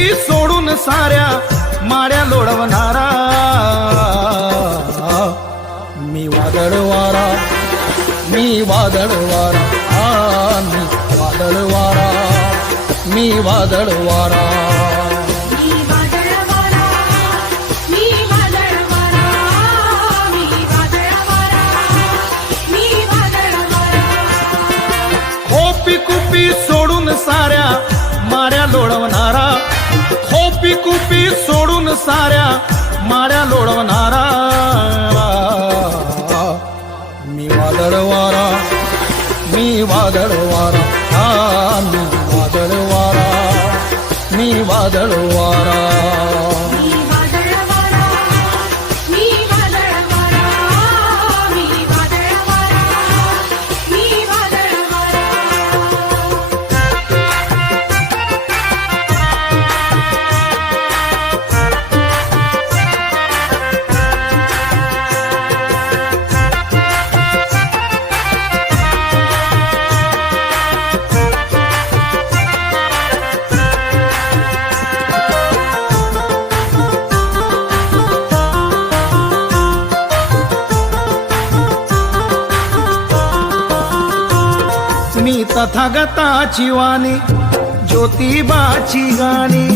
कुपी सोडून साऱ्या माड्या लोळवणारा मी वादळ वारा, मी वादळ वारा, मी वादळ वारा, मी वादळ वारा. खोपी कुपी सोडून साऱ्या माड्या लोळवणारा, खोपी कुपी सोडून साऱ्या माड्या लोळवणारा मी वादळ वारा, मी वादळ वारा, मी वादळ वारा, मी वादळ वारा. मी तथागताची वाणी ज्योतिबाची गाणी,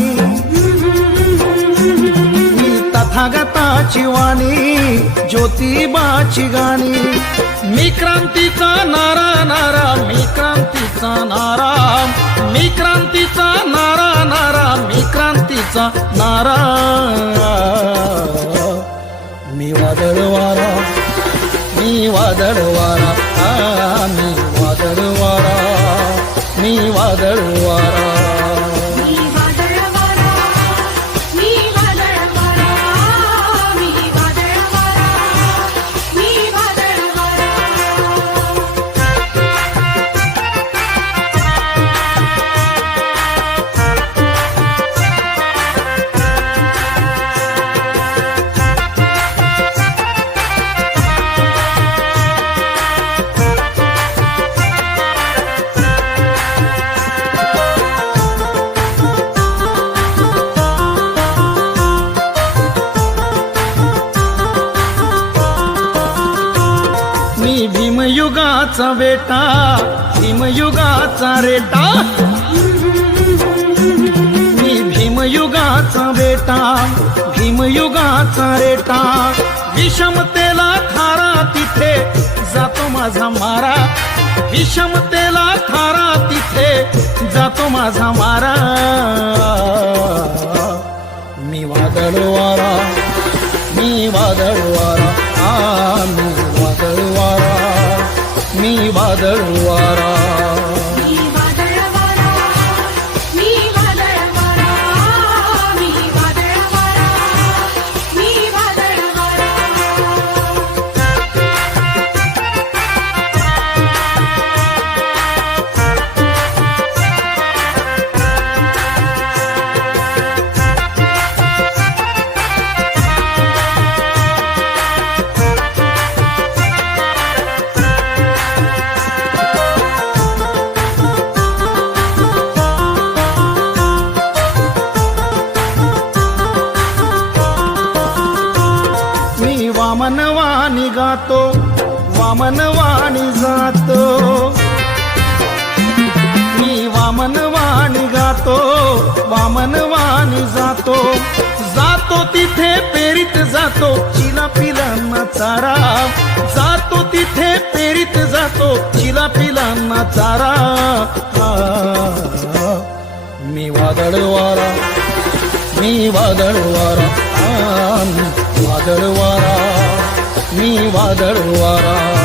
मी तथागताची वाणी ज्योतिबाची गाणी. मी क्रांतीचा नारा नारा, मी क्रांतीचा नारा, मी क्रांतीचा नारा नारा, मी क्रांतीचा नारा. मी वादळ वारा, मी वादळ वारा, मी वादळ वारा, मी वादळ वारा. मी भीमयुगाचा बेटा, भीमयुगाचा रेटा, मी भीमयुगाचा बेटा, भीमयुगाचा रेटा. विषमतेला थारा तिथे जातो माझा मारा, विषमतेला थारा तिथे जातो माझा मारा. मी वादळ वारा, मी वादळ वारा, मी वादळ वारा, मी वादळ वारा. वामनवाणी गातो, वामनवाणी जातो, मी वामनवाणी गातो, वामनवाणी जातो. जातो तिथे पेरीत जातो चिला पिलांना चारा, जातो तिथे पेरीत जातो चिला पिलांना चारा. मी वादळ वारा, मी वादळ वारा, मी वादळ वारा, मी वादळ वारा.